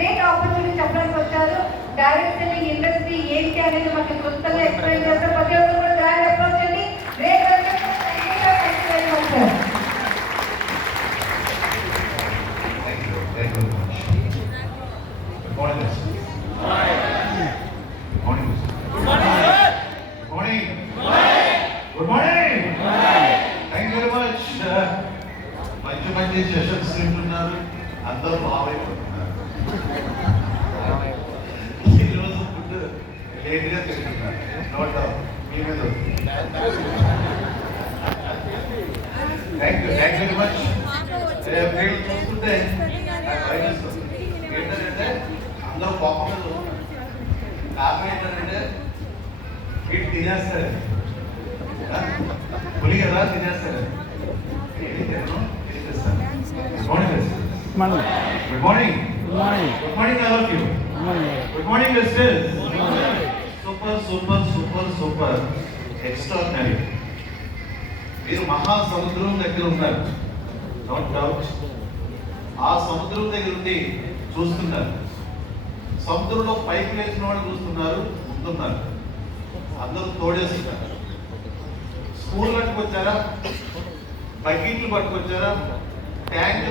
Great opportunity చెప్పడానికి వచ్చారు. Direct selling industry ఏంటి అనేది మాకు క్లుప్తంగా ఎక్స్ప్లెయిన్ చేస్తారు. ప్రతి ఒక్కరు కూడా గ్రాండ్ అప్రోచ్ అండి. గ్రేట్ మంచి సెషన్స్ తింటున్నారు, అందరూ బాగైపోతున్నారు. ఈరోజు ఫుడ్ లేట్గా తింటున్నారు. నోట్ మీ మీద థ్యాంక్ యూ వెరీ మచ్. చూస్తుంటే ఏంటంటే అందరూ కోపంగా చూస్తున్నారు. కారణం ఏంటంటే వీటి తినేస్తారు, పులి కదా తినేస్తారు. Good morning. Good morning. Good morning. Good morning, all of you. Good morning. Good morning, listeners. Super. Extraordinary. మీరు మహాసముద్రం దగ్గర ఉన్నారు, నోట్ డౌట్. ఆ సముద్రం దగ్గర ఉండి చూస్తున్నారు. సముద్రంలో పైకి లేచిన వాళ్ళు చూస్తున్నారు, ముందున్నారు. అందరూ తోడేస్తున్నారు. స్కూల్ పట్టుకొచ్చారా, బకెట్లు పట్టుకొచ్చారా, ట్యాంక్